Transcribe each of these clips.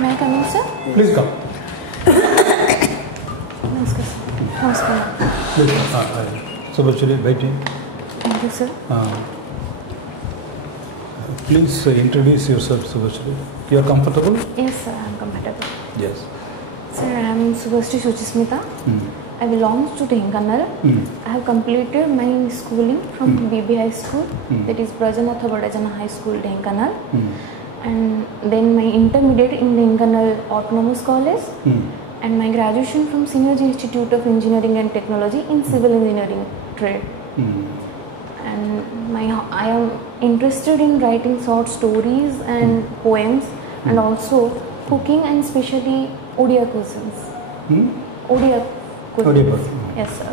May I come in, sir? Please come. Namaskar, sir. Namaskar. Please. Subhashree, waiting. Thank you, sir. Please introduce yourself, Subhashree. You are comfortable? Yes, sir. I am comfortable. Yes. Sir, I am SUCHISMITA. I belong to Bengal. I have completed my schooling from BB High School, that is Brajanatha Badajana High School, Bengal. And then my intermediate in Bengal Autonomous College, and my graduation from Synergy Institute of Engineering and Technology in Civil Engineering trade. And I am interested in writing short stories and poems, and also cooking and especially Odia cuisines. Odia cuisines. Yes, sir.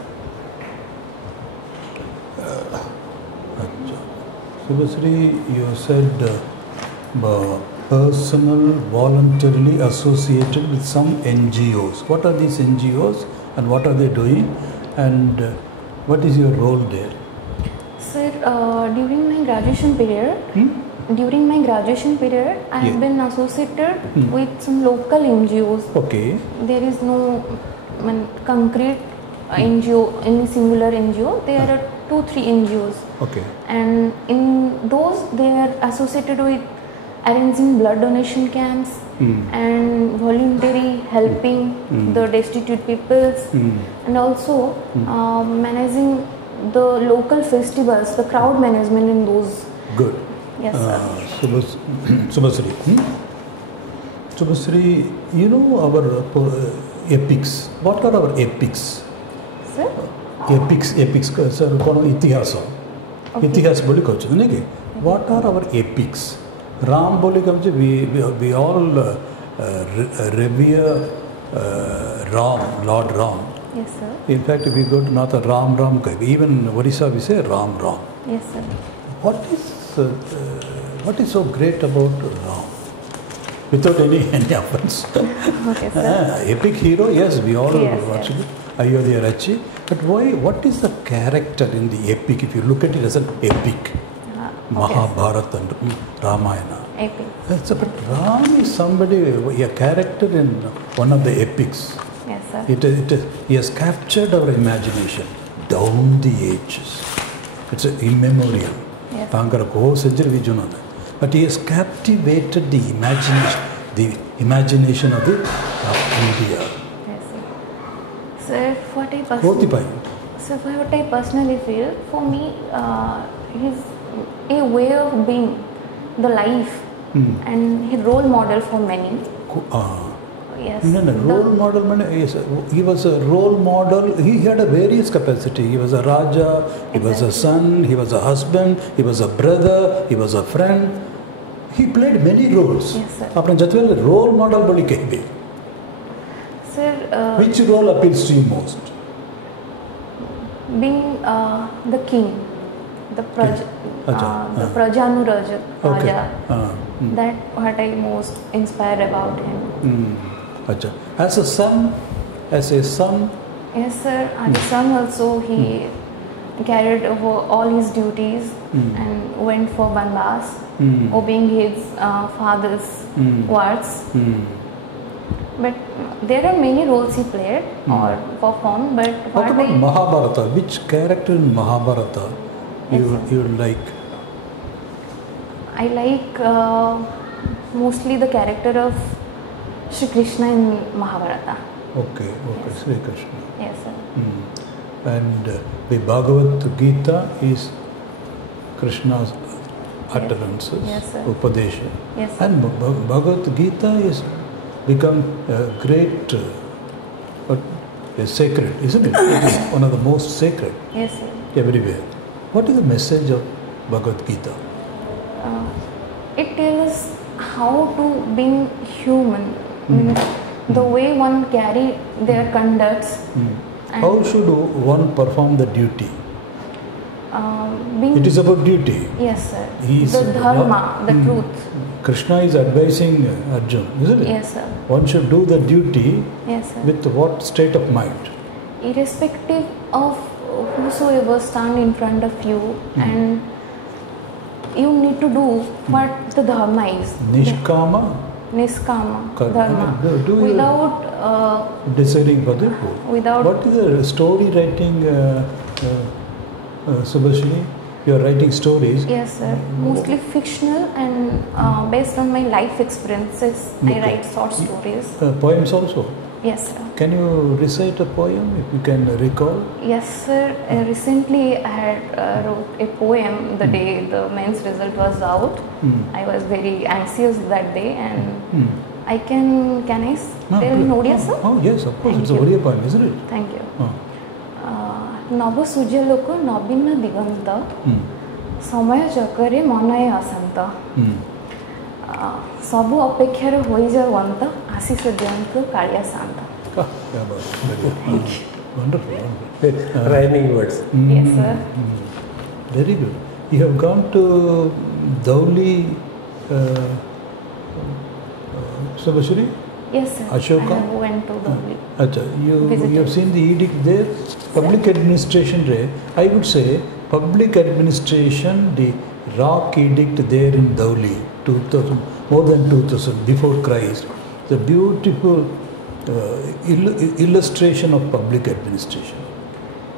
Subhashree, you said personal, voluntarily associated with some NGOs. What are these NGOs and what are they doing, and what is your role there? Sir, during my graduation period, I have been associated with some local NGOs. Okay. There is no concrete NGO, any singular NGO. There are 2-3 NGOs. Okay. And in those, they are associated with arranging blood donation camps and voluntary helping the destitute peoples, and also managing the local festivals, the crowd management in those. Good. Yes, sir. Subhashree. Subhashree, you know our epics. What are our epics? Sir? Epics, sir, itihasa. Itihas boli kauchu, niki. What are our epics? Ram boli kauchu, we all revere Ram, Lord Ram. Yes, sir. In fact, if we go to North, Ram Ram, even Odisha we say Ram Ram. Yes, sir. What is so great about Ram? Without any offense. Okay, sir. Epic hero, yes, we all watch yes. it. Ayodhya Rachi. But why? What is the character in the epic? If you look at it as an epic, Mahabharata and Ramayana. Epic. But Ram is somebody, a character in one of the epics. Yes, sir. He has captured our imagination down the ages. It's immemorial. Yes. But he has captivated the imagination of India. Yes, sir. Sir, what I personally feel, for me, he's a way of being, the life, and his role model for many. Yes. No, role model. Yes, he was a role model. He had a various capacity. He was a Raja, he was a son, he was a husband, he was a brother, he was a friend. He played many roles. Yes, sir. Apne jatwele role model boli kehbe. Sir, which role appeals to you most? Being the king, the Prajanu Raja. Okay. That what I most inspired about him. As a son? Yes, sir. As a son also, he carried over all his duties and went for Banbas, obeying his father's words. But there are many roles he played or performed. But what about Mahabharata? Which character in Mahabharata you like? I like mostly the character of Shri Krishna in Mahabharata. Okay, yes. Shri Krishna. Yes, sir. And the Bhagavad-Gita is Krishna's utterances, yes, sir. Upadesha. Yes, sir. And Bhagavad-Gita is become great, sacred, isn't it? It is one of the most sacred. Yes, sir. Everywhere. What is the message of Bhagavad-Gita? It tells how to be human, the way one carry their conducts. How should one perform the duty? It is about duty. Yes, sir. The dharma, the truth. Krishna is advising Arjuna, isn't it? Yes, sir. One should do the duty with what state of mind? Irrespective of whosoever stand in front of you, and you need to do what the dharma is. Nishkama Niskama Karma. dharma. Do you Without deciding for the without what is the story writing, Subhashree? You are writing stories. Yes, sir. Mostly fictional and based on my life experiences. I write short stories. Poems also. Yes, sir. Can you recite a poem if you can recall? Yes, sir. Recently, I had wrote a poem the day the men's result was out. I was very anxious that day, and I can I tell in Odia, sir? Oh yes, of course. Thank It's you. a Odia poem, isn't it? Thank you. नव सूर्यलोक नवीन दिगंत समय चक्रे मनय असंत सबु अपेक्षार हो जावंत आशीष दियंतु कालिया शांत. Wonderful. Rhyming words. Yes, sir. Very good. You have gone to Dhauli, Subhashree? Yes, sir. Ashoka? I went to Dhauli. You have seen the edict there? Public administration, I would say, public administration, the rock edict there in Dhauli, 2000, more than 2000, before Christ, the beautiful illustration of public administration.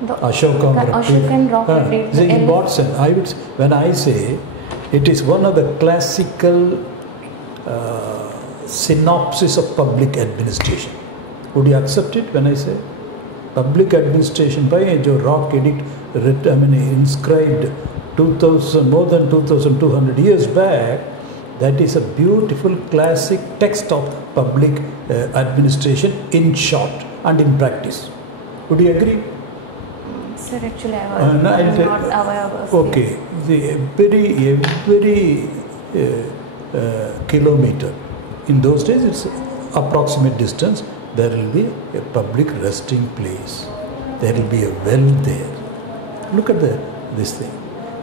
The Ashokan rock edict. In what sense? When I say it is one of the classical synopsis of public administration. Would you accept it when I say public administration by a rock edict inscribed 2000, more than 2200 years back? That is a beautiful classic text of public administration in short and in practice. Would you agree? Sir, actually I was not aware of this. Okay, every kilometer. In those days, it's approximate distance. There will be a public resting place. There will be a well there. Look at this thing.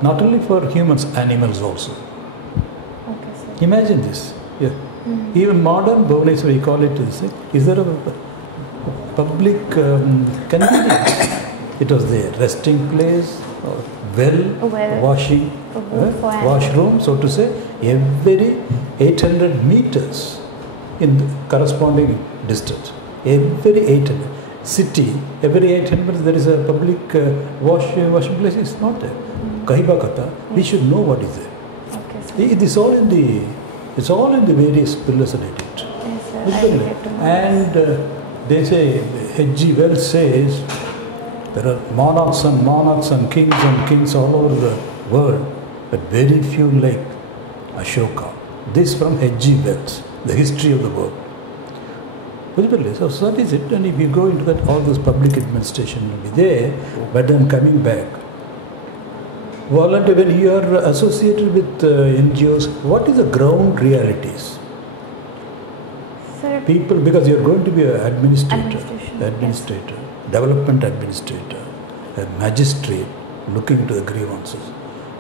Not only for humans, animals also. Okay, sir. Imagine this. Yeah. Even modern Bhubaneswar, we call it this thing. Is there a public convenience? It was there. Resting place, well, washing, washroom, so to say, every 800 meters in the corresponding distance. Every 800 city, every 800 there is a public washing place. It's not there. Kahiba Kata, we should know what is there. Okay, It is all in the various pillars and edict. yes, sir. And they say, H.G. Wells says, there are monarchs and kings all over the world, but very few like Ashoka. This from H.G. Wells, the history of the world. So that is it. And if you go into that, all this public administration will be there. But then coming back, volunteer, when you are associated with NGOs, what is the ground realities? Sir, People, because you are going to be an Administration, administrator, development administrator, a magistrate looking into the grievances.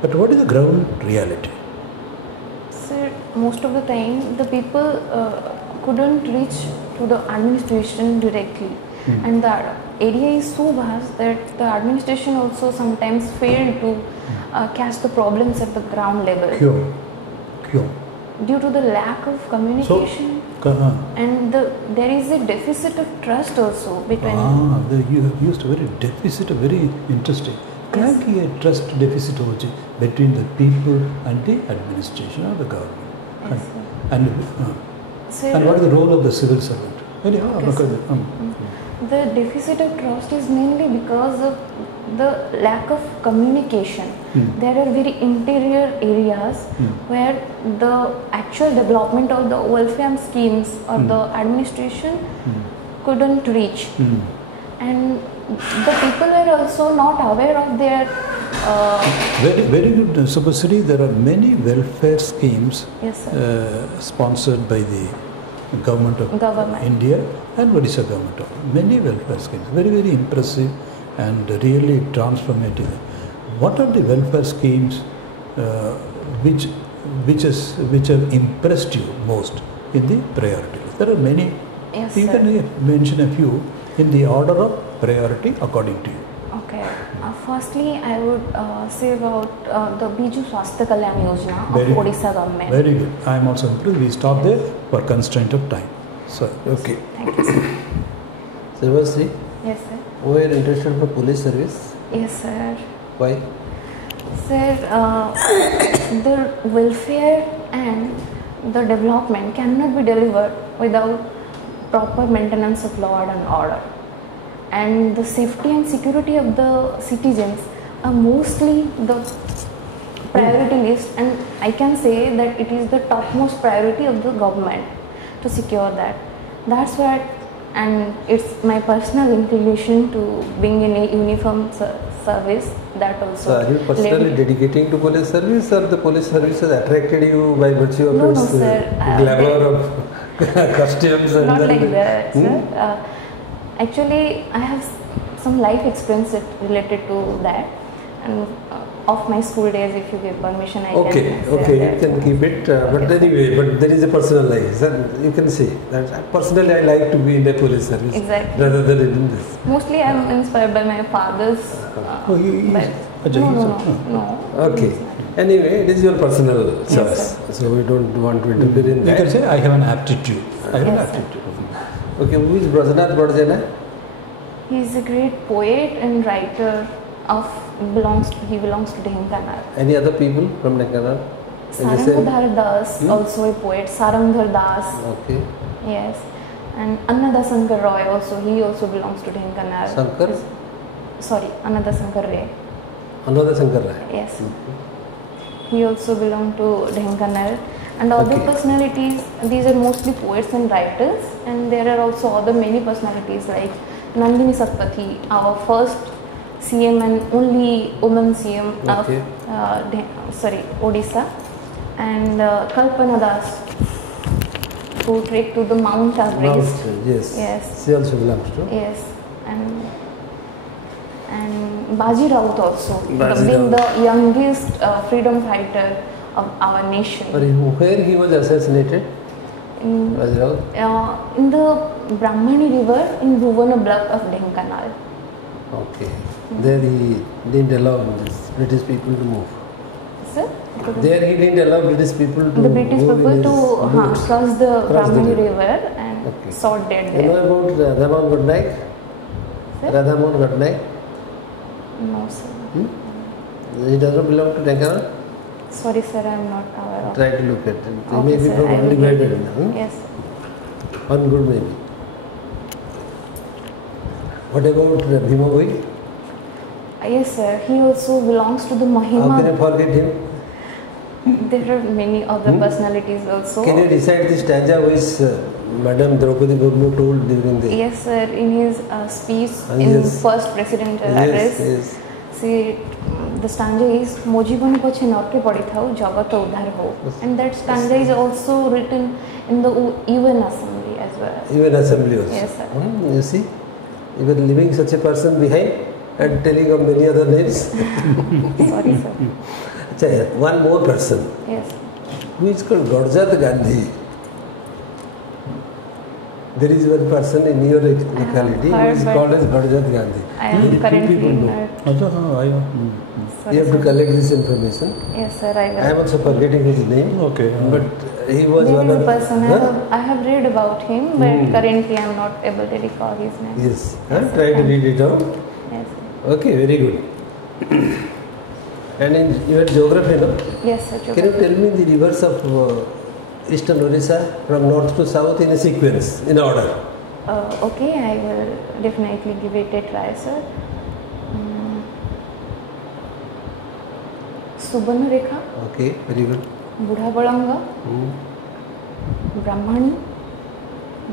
But what is the ground reality? Sir, most of the time the people couldn't reach to the administration directly, and the area is so vast that the administration also sometimes failed to catch the problems at the ground level. Due to the lack of communication, and there is a deficit of trust also between. You have used a very deficit, very interesting. Yes. A trust deficit between the people and the administration or the government. Yes, and what is the role of the civil servant? The deficit of trust is mainly because of the lack of communication. There are very interior areas where the actual development of the welfare schemes or the administration couldn't reach. And the people were also not aware of their... Very good, Subhashree. There are many welfare schemes sponsored by the government of India and Odisha government. Many welfare schemes, very impressive and really transformative. What are the welfare schemes which have impressed you most in the priority list? There are many. Yes, you can mention a few in the order of priority according to you. Okay. Firstly, I would say about the Biju Swasthya Kalyan Yojana of Very good. Odisha government. Very good. I am also impressed. We stop there for constraint of time. So, okay. Thank you, sir. Shubhashree, Yes, sir. were you interested for police service? Yes, sir. Why? Sir, the welfare and the development cannot be delivered without proper maintenance of law and order. And the safety and security of the citizens are mostly the priority list, and I can say that it is the topmost priority of the government to secure that. That's what, and it's my personal inclination to being in a uniform service. That also. So, are you personally dedicating to police service, or the police service has attracted you by virtue of No, its sir. glamour of costumes? And Not then like that, sir. Actually, I have some life experience related to that, and of my school days, if you give permission, I can say Okay, that. you can keep it. But anyway, but there is a personal life. So you can say that personally, I like to be in the police service Exactly. rather than in this. Mostly, I am inspired by my father's. Oh, he but is no. Okay. Anyway, it is your personal Yes, choice, so we don't want to interfere in You that. can say, I have an aptitude. I have an Yes, sir. aptitude. Okay, who is Brajanath Bardjana? He is a great poet and writer. He belongs to Dhenkanal. Any other people from Dhenkanal? Sarangdhar Das, also a poet. Sarangdhar Das. Okay. Yes, and Annada Sankar Roy also. He also belongs to Dhenkanal. Sankar? Sorry, Annada Sankar Ray. Another Sankar Rai. Yes. He also belonged to Dhenkanal. And other Okay. personalities, these are mostly poets and writers, and there are also other many personalities like Nandini Satpathy, our first CM and only woman CM Okay. of Odisha, and Kalpana Das, who trekked to the Mount Everest. Yes. Yes. She also belongs to. Yes, and Baji Raut also, Baji being Raut. the youngest freedom fighter of our nation. Where he was assassinated? In, Bajirao? in the Brahmani river in Bhuvana block of Dhenkanal. Okay. There he didn't allow this British people to move. Sir? There he didn't allow British people to The British move people in to his boats. cross the Brahmani river. river and Okay. sought dead You know there. about Radhamohan Gadnaik? Sir? Radhamohan Gadnaik? No, sir. He doesn't belong to Dhenkanal? Sorry, sir, I am not aware of. Try to look at it. He Okay, may be sir, from I will undivided. get- Yes. One good maybe. What about Bhima Bhoi? Yes, sir. He also belongs to the How can you Mahima. forget him? There are many other personalities also. Can you recite the stanza which Madam Draupadi Murmu told during the... Yes, sir. In his speech in Yes. first presidential Yes, address, yes. see, the stanza is "Mo जीवन पछे नरके पड़िथाउ जगत उद्धार हो," and that stanza is also written in the UN Assembly as well. Even assembly also. Yes, sir. You see, even leaving such a person behind and telling of many other names. Sorry, sir. Achha, one more person Yes. who is called Gaurzat Gandhi. There is one person in your locality who heard, is but called as Gaurzat Gandhi. I am Very few currently people know. not. Also, Sorry, You have to sir. collect this information. Yes, sir. I I am will. also forgetting his name. Okay. But he was There one is of a person. Huh? I have read about him, but currently I am not able to recall his name. Yes. Try to read it out. Yes, sir. Okay, very good. And in your geography, no? Yes, sir. Can you tell me the rivers of eastern Odisha from north to south in a sequence, in order? Okay, I will definitely give it a try, sir. Subarnarekha, Okay, very good. Budhabalanga, Brahmani,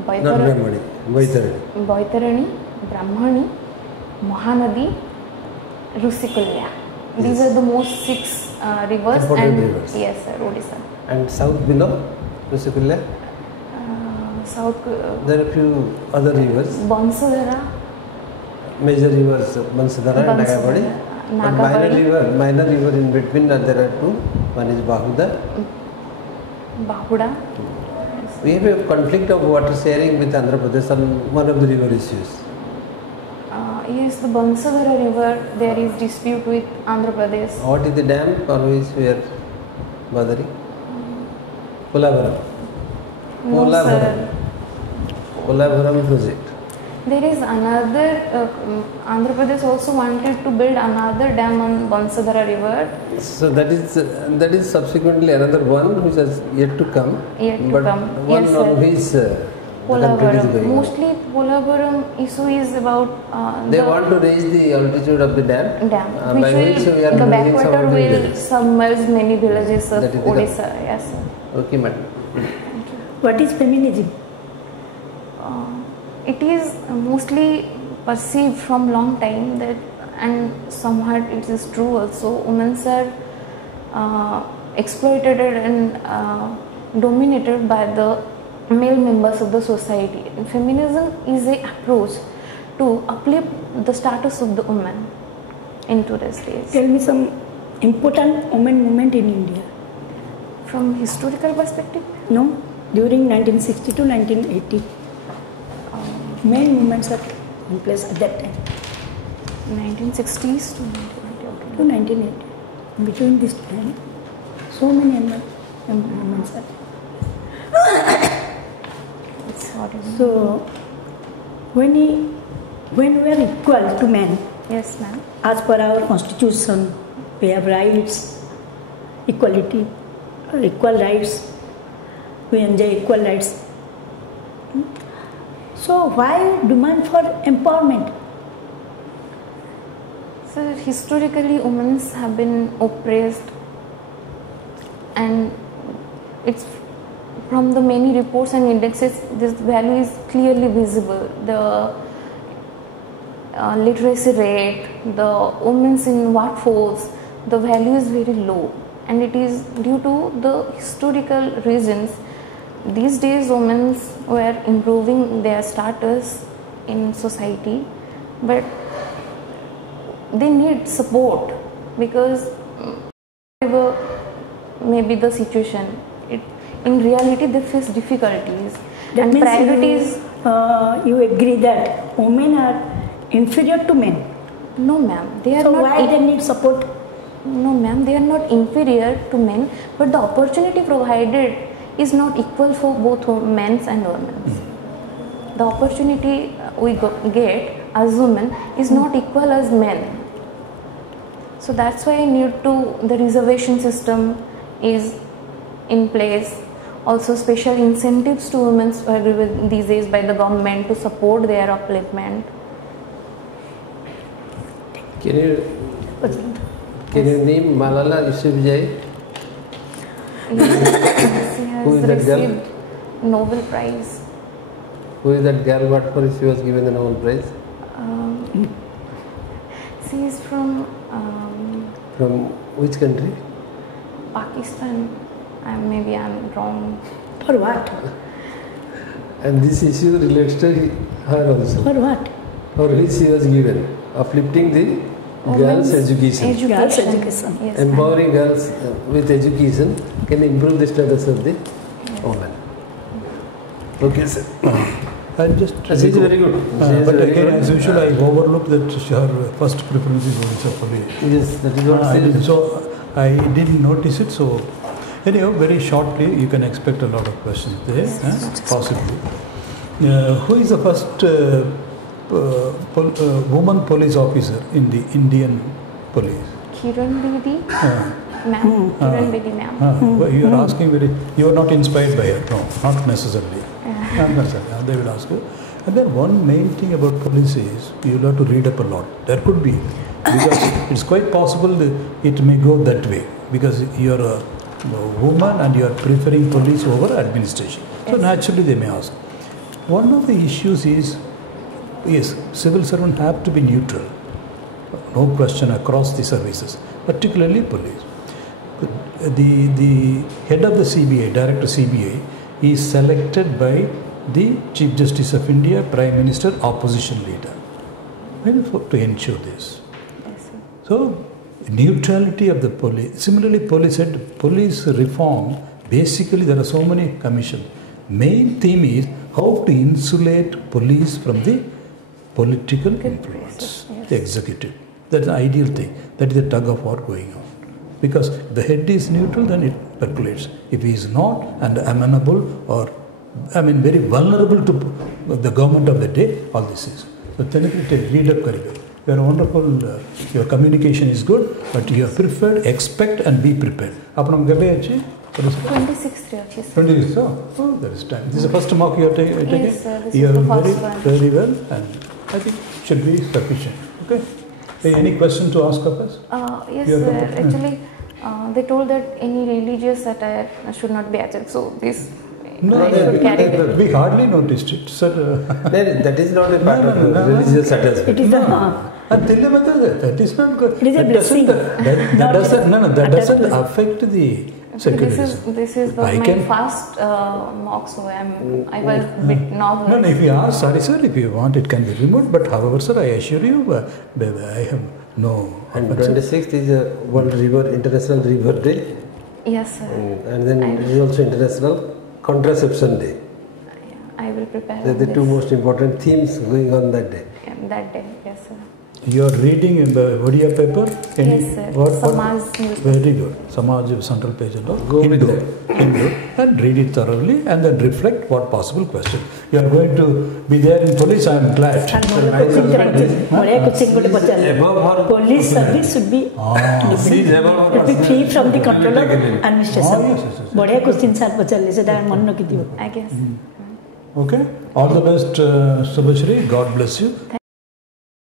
Not Brahmani, Vaitarani. Baitarani, Brahmani, Mahanadi, Rusikulya. These are the most 6 rivers. Important and rivers. Yes, sir, Odisha. And south below, Rusikulla, South there are a few other rivers, Bansadhara, major rivers, Bansadhara and Nagabadi. But minor river in between, there are 2. One is Bahuda. Bahuda. We have a conflict of water sharing with Andhra Pradesh on one of the river issues. Yes, the Bansadhara river. There is dispute with Andhra Pradesh. What is the dam for which we are bothering? Polavaram. No, sir. Polavaram project. There is another, Andhra Pradesh also wanted to build another dam on Bansadhara river. So that is subsequently another one which has yet to come. But one yes, on which Polavaram. Mostly Polavaram issue is about they want to raise the altitude of the dam. Which will, the backwater will submerge many villages of Odisha. Yes, sir. Okay, madam. What is feminism? It is mostly perceived from long time that, and somewhat it is true also, women are exploited and dominated by the male members of the society. And feminism is an approach to uplift the status of the woman in today's days. Tell me some important women movement in India. From historical perspective? No, during 1960 to 1980. Main movements are in place at that time. 1960s to 1980. To 1980. Between this time, so many movements are. So, when we are equal to men, yes, ma'am. As per our constitution, we have rights, equality, equal rights. We enjoy equal rights. So why demand for empowerment? So historically, women have been oppressed, and it's from the many reports and indexes. This value is clearly visible. The literacy rate, the women's in workforce, the value is very low, and it is due to the historical reasons. These days, women were improving their status in society, but they need support because whatever may be the situation, in reality they face difficulties. That and means priorities. You agree that women are inferior to men? No, ma'am. They are so not. Why they need support? No, ma'am. They are not inferior to men, but the opportunity provided is not equal for both men and women. The opportunity we get as women is not equal as men. So that's why the reservation system is in place. Also special incentives to women are given these days by the government to support their upliftment. Can you name Malala Yousafzai? Who is that girl? Nobel Prize. Who is that girl? What for she was given the Nobel Prize? She is from which country? Pakistan. Maybe I'm wrong. For what? And this issue relates to her also. For what? For which she was given, uplifting the girls' education. Girls' education. Yes, empowering girls with education can improve the status of the woman. Okay, sir. I'll just. She is very good. But again, as usual, I overlooked that her first preference is Odisha police. Yes, that is what she is. So I didn't notice it. So anyhow, very shortly, you can expect a lot of questions there, possibly. Who is the first woman police officer in the Indian police? Kiran Bedi, ma'am. Kiran Bedi, ma'am. You are asking you are not inspired by her. No, not necessarily. They will ask you. And then one main thing about police is you will have to read up a lot. There could be, because it's quite possible that it may go that way, because you are a woman and you are preferring police over administration. So naturally they may ask. One of the issues is, yes, civil servants have to be neutral, no question, across the services, particularly police. The head of the CBI, Director CBI, is selected by the Chief Justice of India, Prime Minister, opposition leader, to ensure this. So, neutrality of the police. Similarly, police reform, basically there are so many commissions. Main theme is how to insulate police from the political influence. Yes. the executive. That's an ideal thing. That is the tug of war going on. Because if the head is neutral, then it percolates. If he is not and amenable or, very vulnerable to the government of the day, all this is. So, read up karibe. You are wonderful, your communication is good, but you are preferred, expect and be prepared. Apanam gabe achi? 26th year. 26th, oh, there is time. This is the first mark you are taking? Yes, sir, this you is are the first one. very well, and I think should be sufficient. Okay. Any question to ask of us? Yes, sir. Actually, they told that any religious attire should not be attached. So this I should carry it. We hardly noticed it, sir. That is not a part of religious attachment. It is that is not good. It is a blessing. That doesn't affect the secularism. This is my first mock, so I was a bit nervous. No, if you ask, sorry sir, if you want it can be removed, but however sir, I assure you, I have no. And 26th is a International River Day. Yes, sir. And then it is also International Contraception Day. I will prepare. They are the two most important themes going on that day. That day, yes, sir. You are reading in the Odia paper? Yes, sir. Samaj News. Very good. Samaj central page and all. Go with that. Hindu, and read it thoroughly and then reflect what possible question. You are going to be there in police, I am glad. Police service should be free from the control of administration. Badhiya question sir pacharle seda man rakhidiyo. I guess. Okay. All the best, Shubhashree. God bless you.